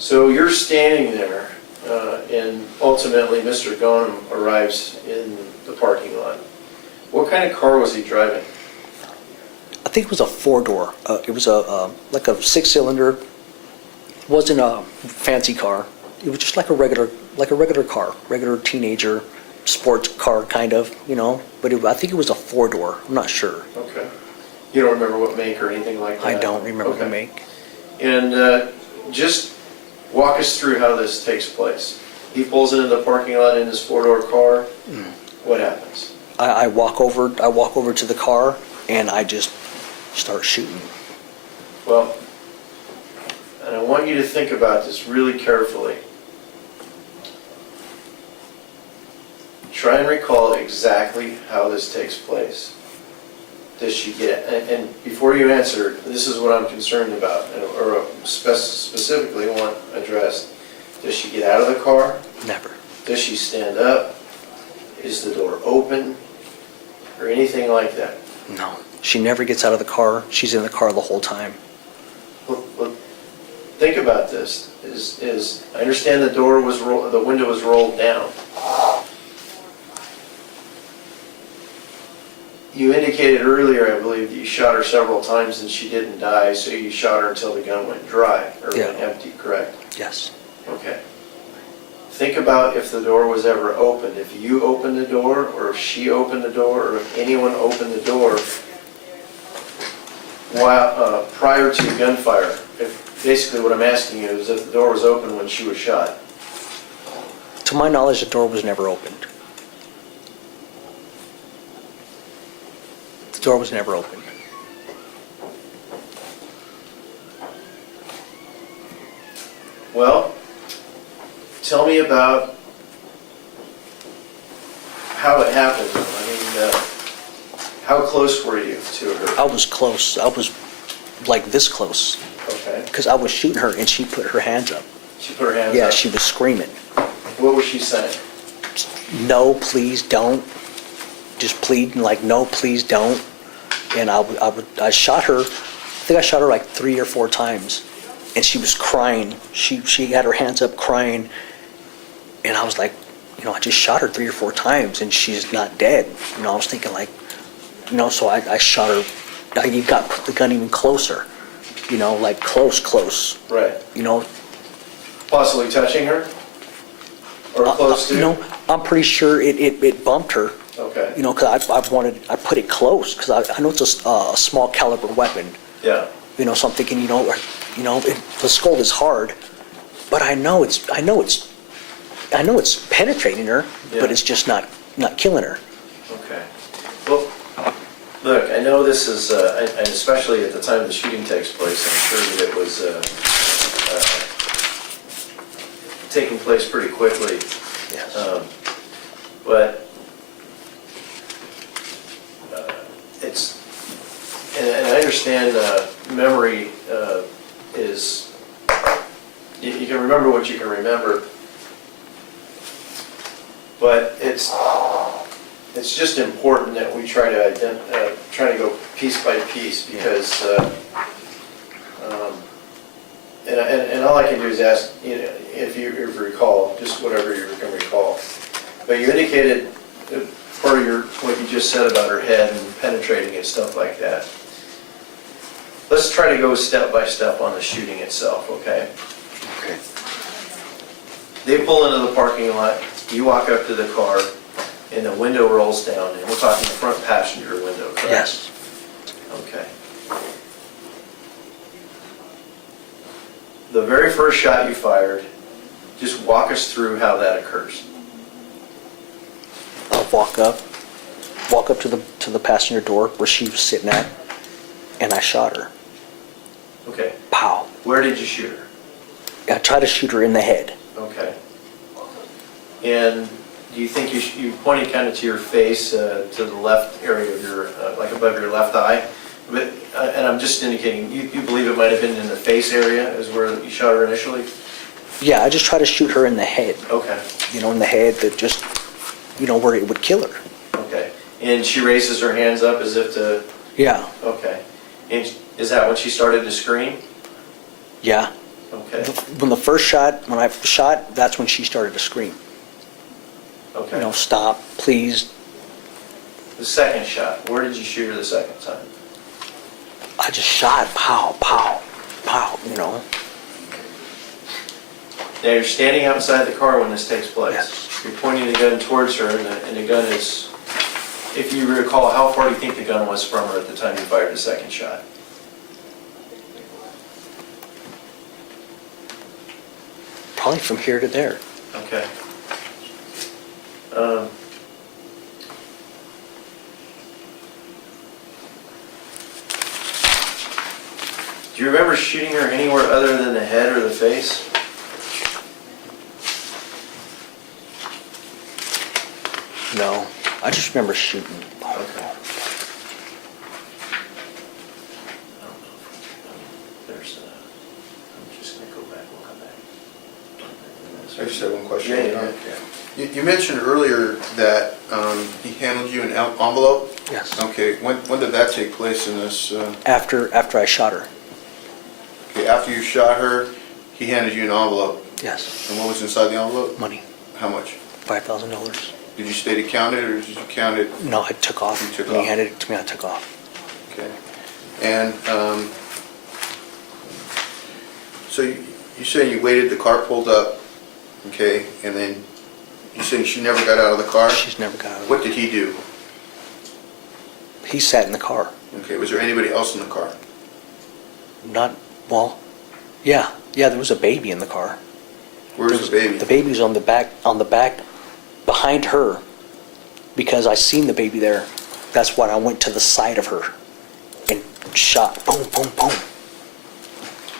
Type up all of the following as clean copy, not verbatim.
So you're standing there, and ultimately Mr. Ghonim arrives in the parking lot. What kind of car was he driving? I think it was a four-door. It was like a six-cylinder. Wasn't a fancy car. It was just like a regular car, regular teenager sports car kind of, you know. But I think it was a four-door. I'm not sure. Okay. You don't remember what make or anything like that? I don't remember the make. And just walk us through how this takes place. He pulls into the parking lot in his four-door car. What happens? I walk over to the car and I just start shooting. Well, and I want you to think about this really carefully. Try and recall exactly how this takes place. Does she get, and before you answer, this is what I'm concerned about, or specifically want addressed. Does she get out of the car? Never. Does she stand up? Is the door open? Or anything like that? No. She never gets out of the car. She's in the car the whole time. Well, think about this. I understand the window was rolled down. You indicated earlier, I believe, that you shot her several times and she didn't die, so you shot her until the gun went dry, or went empty, correct? Yes. Okay. Think about if the door was ever opened. If you opened the door, or if she opened the door, or if anyone opened the door while, prior to gunfire. Basically what I'm asking you is if the door was open when she was shot. To my knowledge, the door was never opened. The door was never opened. Well, tell me about how it happened. I mean, how close were you to her? I was close. I was like this close. Okay. Because I was shooting her and she put her hands up. She put her hands up? Yeah, she was screaming. What was she saying? No, please don't. Just pleading like, no, please don't. And I shot her. I think I shot her like 3 or 4 times. And she was crying. She had her hands up crying. And I was like, you know, I just shot her 3 or 4 times and she's not dead. You know, I was thinking like, you know, so I shot her. You got put the gun even closer. You know, like close. Right. You know. Possibly touching her? Or close to? You know, I'm pretty sure it bumped her. Okay. You know, because I put it close because I know it's a small caliber weapon. Yeah. You know, so I'm thinking, the skull is hard, but I know it's penetrating her, Yeah. but it's just not killing her. Okay. Well, look, I know this is, and especially at the time the shooting takes place, I'm sure that it was taking place pretty quickly. Yes. But it's, and I understand memory is, you can remember what you can remember, but it's just important that we try to go piece by piece, because and all I can do is ask, if you recall, just whatever you can recall. But you indicated part of what you just said about her head and penetrating and stuff like that. Let's try to go step by step on the shooting itself, okay? Okay. They pull into the parking lot, you walk up to the car, and the window rolls down, and we're talking the front passenger window, correct? Yes. Okay. The very first shot you fired, just walk us through how that occurs. I'll walk up to the passenger door where she was sitting at, and I shot her. Okay. Pow. Where did you shoot her? I tried to shoot her in the head. Okay. And do you think you pointed kind of to your face, to the left area of your, like above your left eye? But, and I'm just indicating, you believe it might have been in the face area is where you shot her initially? Yeah, I just tried to shoot her in the head. Okay. You know, in the head, that just, where it would kill her. Okay. And she raises her hands up as if to... Yeah. Okay. And is that when she started to scream? Yeah. Okay, When I shot, that's when she started to scream. okay. You know, stop, please. The second shot, where did you shoot her the second time? I just shot, pow, pow, pow, you know. Now, you're standing outside the car when this takes place. Yes. You're pointing the gun towards her, and the gun is, if you recall, how far do you think the gun was from her at the time you fired the second shot? Probably from here to there. Okay. Do you remember shooting her anywhere other than the head or the face? No, I just remember shooting. Okay. There's, I'm just gonna go back, we'll come back. I just have one question. Yeah. You mentioned earlier that he handled you an envelope? Yes. Okay, when did that take place in this? After I shot her. Okay, after you shot her, he handed you an envelope. Yes. And what was inside the envelope? Money, How much? $5,000. Did you stay to count it, or did you count it? No, I took off. You took When he off. handed it to me, I took off. Okay. And so you say you waited, the car pulled up, okay, and then you saying she never got out of the car? She's never got out of it. What did he do? He sat in the car. Okay, was there anybody else in the car? Not, well, yeah, there was a baby in the car. Where's the baby? The baby's on the back, behind her, because I seen the baby there. That's why I went to the side of her and shot, boom, boom, boom.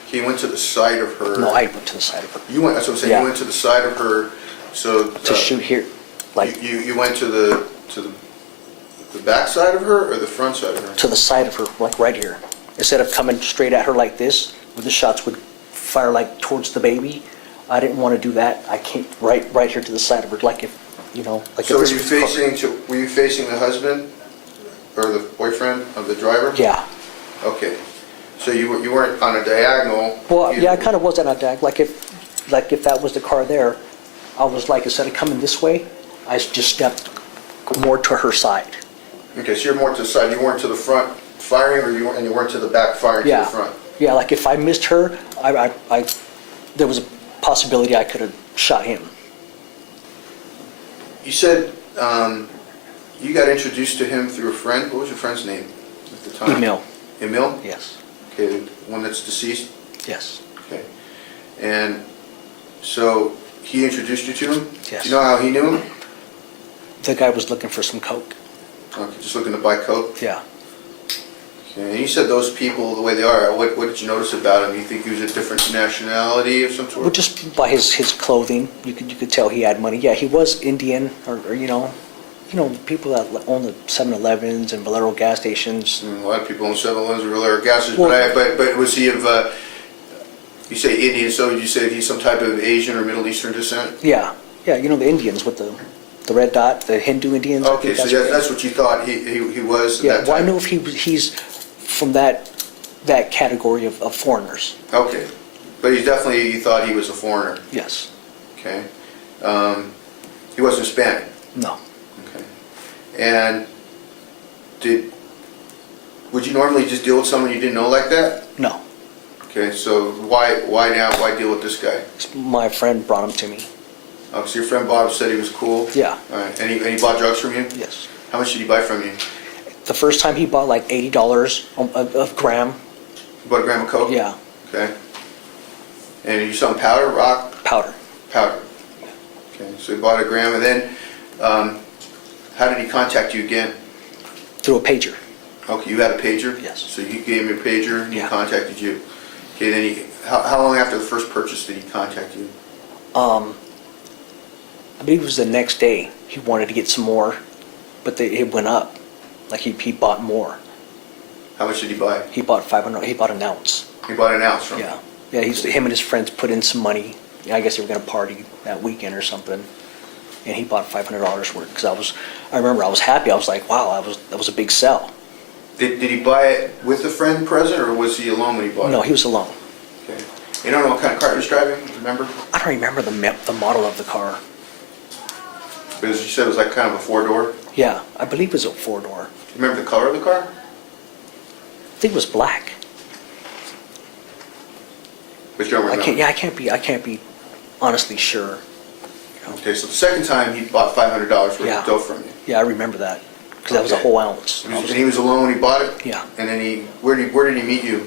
He went to the side of her. No, I went to the side of her. You went, that's what I'm saying, Yeah. you went to the side of her, so. To shoot here, like, You went to the back side of her or the front side of her? to the side of her, like right here. Instead of coming straight at her like this, where the shots would fire like towards the baby, I didn't want to do that. I came right here to the side of her, like if, you know, like if So were this you was- were you facing the husband or the boyfriend of the driver? Yeah. Okay, so you weren't on a diagonal? Well, either. yeah, I kind of was on a dag. Like if that was the car there, I was like, instead of coming this way, I just stepped more to her side. Okay, so you're more to the side, you weren't to the front firing, or you weren't to the back firing to Yeah. the front? Yeah, like if I missed her, there was a possibility I could have shot him. You said you got introduced to him through a friend. What was your friend's name at the time? Emil. Emil? Yes. Okay, the one that's deceased? Yes. Okay. And so he introduced you to him? Yes. Do you know how he knew him? The guy was looking for some coke. Okay, just looking to buy coke? Yeah. Okay, and you said those people, the way they are, what did you notice about him? You think he was a different nationality of some sort? Well, just by his clothing, you could tell he had money. Yeah, he was Indian, or you know, people that own the 7-Elevens and Valero gas stations. A lot of people own 7-Elevens or Valero gases, Well- but was he of, you say Indian, so you say he's some type of Asian or Middle Eastern descent? Yeah, you know the Indians with the red dot, the Hindu Indians. I Okay, think so what that's what you thought he was at Yeah, that well, I time? know if he's from that category of foreigners. Okay, but he's definitely, you thought he was a foreigner, Yes. okay? He wasn't Hispanic, No. okay? And would you normally just deal with someone you didn't know like that? No. Okay, so why now, why deal with this guy? My friend brought him to me. Oh, so your friend Bob said he was cool? Yeah. All right, and he bought drugs from you? Yes. How much did he buy from you? The first time he bought like $80 a gram. He bought a gram of coke? Yeah. Okay. And you selling powder, rock? Powder. Powder. Okay, so he bought a gram, and then how did he contact you again? Through a pager. Okay, you had a pager? Yes. So you gave him a pager, and he Yeah. contacted you. Okay, then how long after the first purchase did he contact you? I believe it was the next day. He wanted to get some more, but it went up. Like he bought more. How much did he buy? He bought 500. He bought an ounce. He bought an ounce from you? Yeah. Him and his friends put in some money. Yeah, I guess they were gonna party that weekend or something. And he bought $500 worth. Because I remember I was happy. I was like, wow, that was a big sell. Did he buy it with a friend present, or was he alone when he bought it? No, he was alone. Okay. You don't know what kind of car he was driving, remember? I don't remember the model of the car. Because you said it was like kind of a four-door. Yeah, I believe it was a four-door. You remember the color of the car? I think it was black. But you don't remember? I can't be honestly sure. Okay, so the second time he bought $500 worth Yeah. of dough from you. Yeah, I remember that, because that was a Okay. whole ounce. And he was alone when he bought it? Yeah. And then where did he meet you?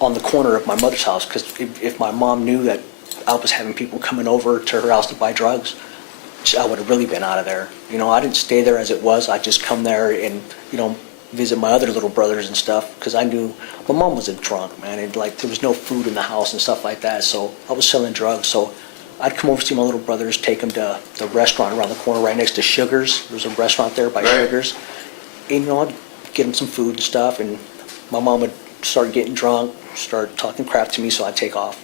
On the corner of my mother's house, because if my mom knew that I was having people coming over to her house to buy drugs, I would have really been out of there. You know, I didn't stay there as it was. I just come there and, you know, visit my other little brothers and stuff, because I knew my mom was a drunk, man, and like there was no food in the house and stuff like that, so I was selling drugs. So I'd come over to see my little brothers, take them to the restaurant around the corner right next to Sugar's. There's a restaurant there by Right. Sugar's. And, you know, I'd get them some food and stuff, and my mom would start getting drunk, start talking crap to me, so I'd take off.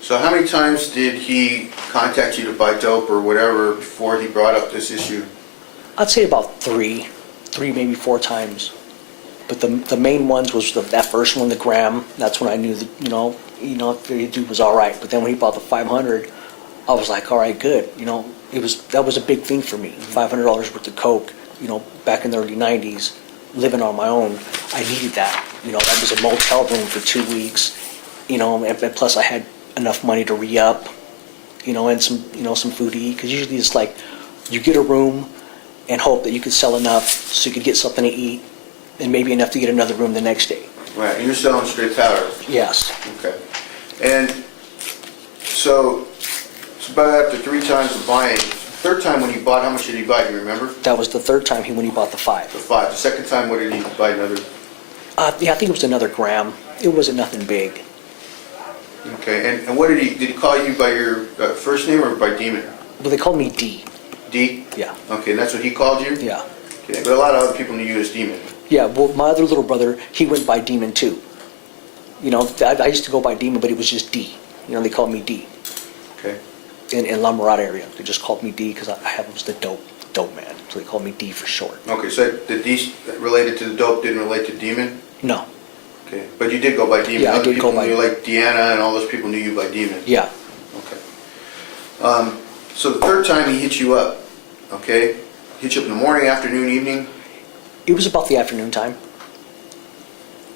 So how many times did he contact you to buy dope or whatever before he brought up this issue? I'd say about three, maybe four times. But the main ones was that first one, the gram. That's when I knew that, you know, the dude was all right. But then when he bought the 500, I was like, all right, good. You know, that was a big thing for me. $500 worth of coke, you know, back in the early 90s, living on my own. I needed that. You know, that was a motel room for 2 weeks, you know, and plus I had enough money to re-up, you know, and some food to eat. Because usually it's like you get a room and hope that you could sell enough so you could get something to eat and maybe enough to get another room the next day. Right, and you're selling straight powder. Yes. Okay. And so it's about after 3 times of buying. Third time when he bought, how much did he buy? Do you remember? That was the third time when he bought the The 5. 5. The second time, what did he buy? Another? Yeah, I think it was another gram. It wasn't nothing big. Okay. And what did he call you by your first name or by Demon? But they called me D. D? Yeah. Okay, and that's what he called you? Yeah. Okay, but a lot of other people knew you as Demon. Yeah, well, my other little brother, he went by Demon too. You know, I used to go by Demon, but it was just D. You know, they called me D. Okay. In La Morrad area, they just called me D because I was the dope man. So they called me D for short. Okay, so the D related to the dope didn't relate to Demon? No. Okay, but you did go by Demon. Yeah, I Other did people go by- knew, like Deanna and all those people knew you by Demon. Yeah. Okay. So the third time he hit you up, okay? Hit you up in the morning, afternoon, evening? It was about the afternoon time.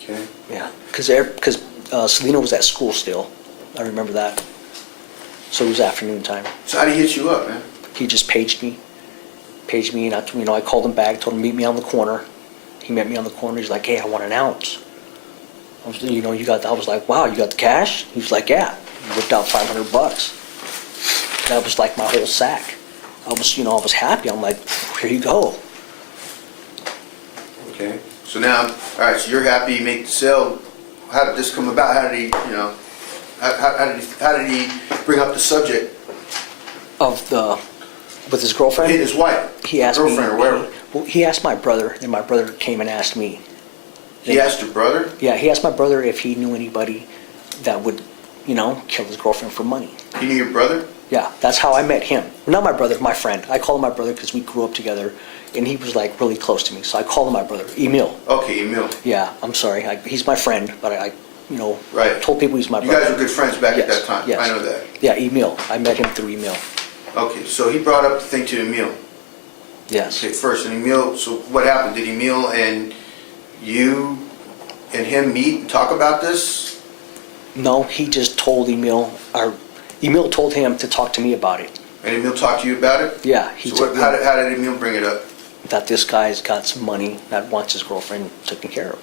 Okay. Yeah. Because Selena was at school still. I remember that. So it was afternoon time. So how did he hit you up, man? He just paged me, and I called him back, told him to meet me on the corner. He met me on the corner. He's like, hey, I want an ounce. I was like, wow, you got the cash? He was like, yeah. He whipped out $500. That was like my whole sack. I was happy. I'm like, here you go. Okay. So now, all right, so you're happy you make the sale. How did this come about? How did he, how did he bring up the subject? With his girlfriend? His wife, He asked girlfriend me. or whatever. Well, he asked my brother, and my brother came and asked me. He asked your brother? Yeah, he asked my brother if he knew anybody that would, kill his girlfriend for money. He knew your brother? Yeah, that's how I met him. Not my brother, my friend. I call him my brother because we grew up together, and he was like really close to me. So I called him my brother, Emil. Okay, Emil. Yeah, I'm sorry. He's my friend, but I Right. told people he's my You brother. guys were good friends back at Yes, that time. yes. I know that. Yeah, Emil. I met him through Emil. Okay, so he brought up the thing to Emil. Yes. Okay, first, and Emil, so what happened? Did Emil and you and him meet and talk about this? No, he just told Emil, or Emil told him to talk to me about it. And Emil talked to you about it? Yeah, So how did Emil bring it up? that this guy's got some money that wants his girlfriend taken care of.